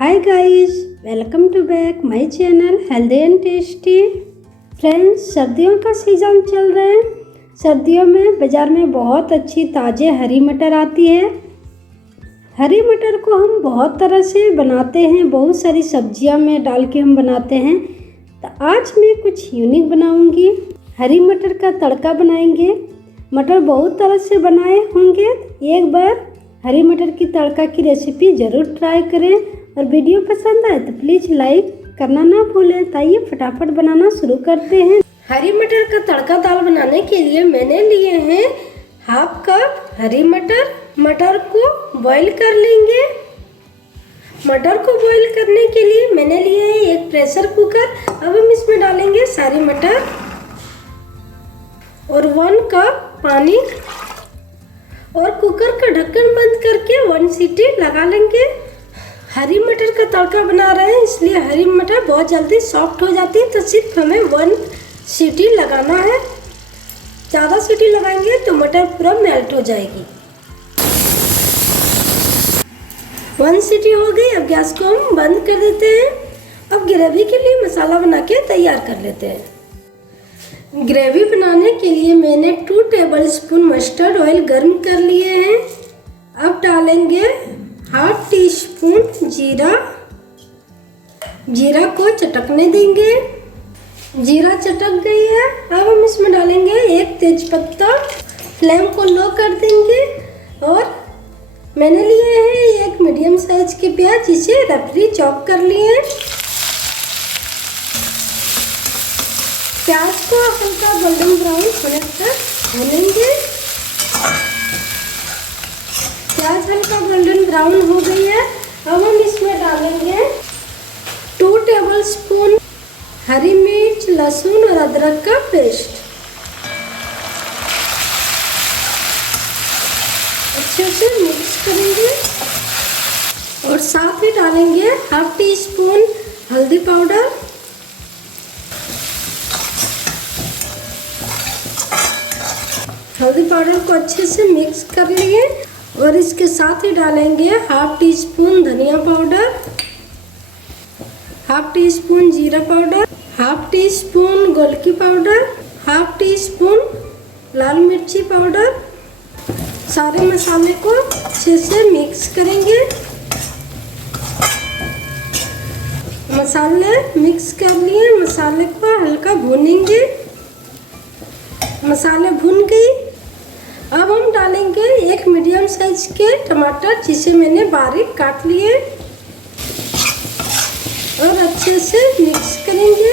Hi guys, welcome to back my channel healthy and tasty. Friends, सर्दियों का season चल रहा है। सर्दियों में बाज़ार में बहुत अच्छी ताज़े हरी मटर आती है। हरी मटर को हम बहुत तरह से बनाते हैं, बहुत सारी सब्जियां में डाल के हम बनाते हैं। तो आज मैं कुछ यूनिक बनाऊंगी। हरी मटर का तड़का बनाएंगे। मटर बहुत तरह से बनाए होंगे, एक बार हरी मटर की तड़का की रेसिपी ज़रूर ट्राई करें। और वीडियो पसंद आए तो प्लीज़ लाइक करना ना भूलें। तो आइए फटाफट बनाना शुरू करते हैं। हरी मटर का तड़का दाल बनाने के लिए मैंने लिए हैं हाफ कप हरी मटर। मटर को बॉईल कर लेंगे। मटर को बॉईल करने के लिए मैंने लिए हैं एक प्रेशर कुकर। अब हम इसमें डालेंगे सारी मटर और 1 कप पानी और कुकर का ढक्कन बंद करके 1 सीटी लगा लेंगे। हरी मटर का तड़का बना रहे हैं, इसलिए हरी मटर बहुत जल्दी सॉफ्ट हो जाती है, तो सिर्फ हमें 1 सीटी लगाना है। ज़्यादा सीटी लगाएंगे तो मटर पूरा मेल्ट हो जाएगी। 1 सीटी हो गई। अब गैस को हम बंद कर देते हैं। अब ग्रेवी के लिए मसाला बना के तैयार कर लेते हैं। ग्रेवी बनाने के लिए मैंने 2 टेबलस्पून मस्टर्ड ऑयल गर्म कर लिए हैं। अब डालेंगे हाफ टी स्पून जीरा। जीरा को चटकने देंगे। जीरा चटक गई है। अब हम इसमें डालेंगे एक तेजपत्ता। फ्लेम को लो कर देंगे और मैंने लिए हैं एक मीडियम साइज के प्याज, जिसे रफली चॉप कर लिए। प्याज को हल्का गोल्डन ब्राउन होने तक भूनेंगे। प्याज हल्का गोल्डन ब्राउन हो गई है। अब हम इसमें डालेंगे 2 टेबलस्पून हरी मिर्च, लहसुन और अदरक का पेस्ट। अच्छे से मिक्स करेंगे और साथ ही डालेंगे हाफ टी स्पून हल्दी पाउडर, हल्दी पाउडर को अच्छे से मिक्स कर लिए। और इसके साथ ही डालेंगे हाफ टी स्पून धनिया पाउडर, हाफ टी स्पून जीरा पाउडर, हाफ टी स्पून गोलकी पाउडर, हाफ टी स्पून लाल मिर्ची पाउडर। सारे मसाले को अच्छे से मिक्स करेंगे। मसाले मिक्स कर लिए। मसाले को हल्का भूनेंगे। मसाले भून गई। अब हम डालेंगे एक मीडियम साइज के टमाटर, जिसे मैंने बारीक काट लिए और अच्छे से मिक्स करेंगे।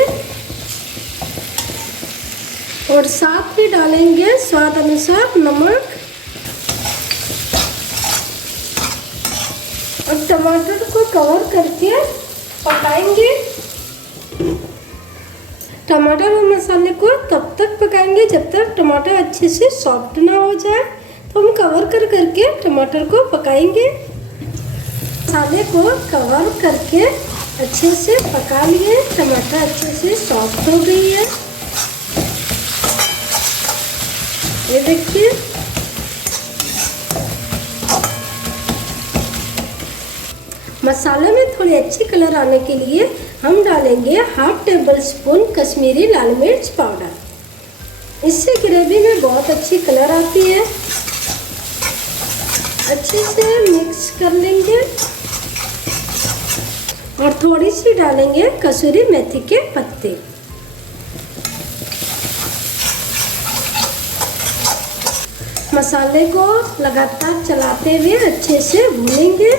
और साथ ही डालेंगे स्वाद अनुसार नमक और टमाटर को कवर करके पकाएंगे। टमाटर और मसाले को तब तक पकाएंगे जब तक टमाटर अच्छे से सॉफ्ट ना हो जाए। तो हम कवर करके टमाटर को पकाएंगे। मसाले को कवर करके अच्छे से पका लिए। टमाटर अच्छे से सॉफ्ट हो गई है, ये देखिए। मसाले में थोड़ी अच्छी कलर आने के लिए हम डालेंगे हाफ टेबल स्पून कश्मीरी लाल मिर्च पाउडर। इससे ग्रेवी में बहुत अच्छी कलर आती है। अच्छे से मिक्स कर लेंगे और थोड़ी सी डालेंगे कसूरी मेथी के पत्ते। मसाले को लगातार चलाते हुए अच्छे से भूनेंगे।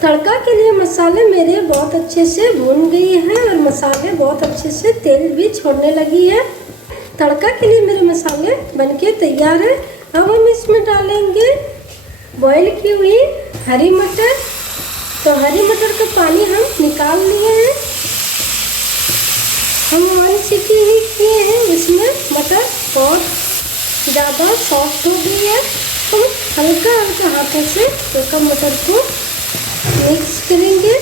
तड़का के लिए मसाले मेरे बहुत अच्छे से भून गई है और मसाले बहुत अच्छे से तेल भी छोड़ने लगी है। तड़का के लिए मेरे मसाले बनके तैयार है। अब हम इसमें डालेंगे बॉईल की हुई हरी मटर। तो हरी मटर का पानी हम निकाल लिए हैं। हम 1 सीटी ही किए हैं। इसमें मटर बहुत ज़्यादा सॉफ्ट हो गई है। तो हल्का हल्का हाथों से एक मटर को मिक्स करेंगे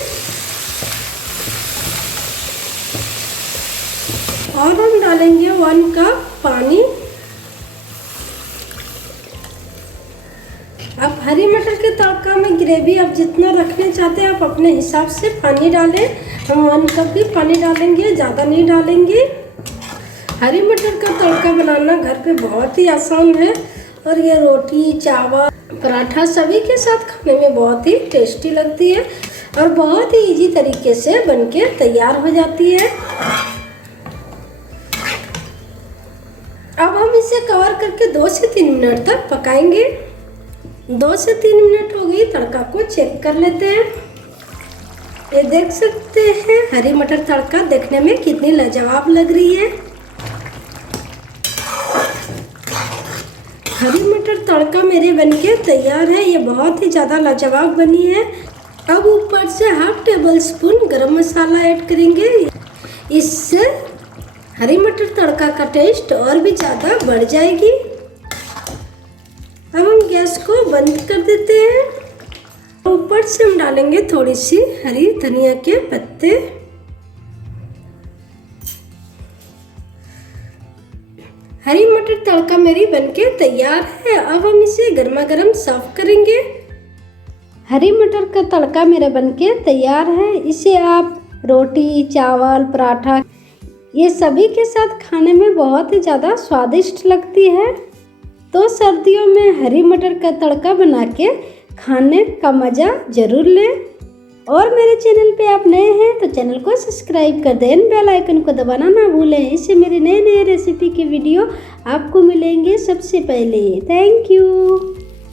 और हम डालेंगे 1 कप पानी। अब हरी मटर के तड़का में ग्रेवी आप जितना रखना चाहते हैं आप अपने हिसाब से पानी डालें। हम 1 कप भी पानी डालेंगे, ज़्यादा नहीं डालेंगे। हरी मटर का तड़का बनाना घर पे बहुत ही आसान है और ये रोटी, चावल, पराठा सभी के साथ खाने में बहुत ही टेस्टी लगती है और बहुत ही इजी तरीके से बनके तैयार हो जाती है। अब हम इसे कवर करके 2 से 3 मिनट तक पकाएंगे। 2 से 3 मिनट हो गई, तड़का को चेक कर लेते हैं। ये देख सकते हैं हरी मटर तड़का देखने में कितनी लाजवाब लग रही है। हरी मटर तड़का मेरे बनके तैयार है। ये बहुत ही ज़्यादा लाजवाब बनी है। अब ऊपर से 1/2 टेबल स्पून गरम मसाला ऐड करेंगे। इससे हरी मटर तड़का का टेस्ट और भी ज़्यादा बढ़ जाएगी। अब हम गैस को बंद कर देते हैं। ऊपर से हम डालेंगे थोड़ी सी हरी धनिया के पत्ते। हरी मटर तड़का मेरी बनके तैयार है। अब हम इसे गर्मा गर्म सर्व करेंगे। हरी मटर का तड़का मेरा बनके तैयार है। इसे आप रोटी, चावल, पराठा ये सभी के साथ खाने में बहुत ही ज़्यादा स्वादिष्ट लगती है। तो सर्दियों में हरी मटर का तड़का बना के खाने का मज़ा ज़रूर लें। और मेरे चैनल पे आप नए हैं तो चैनल को सब्सक्राइब कर दें, बेल आइकन को दबाना ना भूलें। इससे मेरे नए नए रेसिपी के वीडियो आपको मिलेंगे सबसे पहले। Thank you.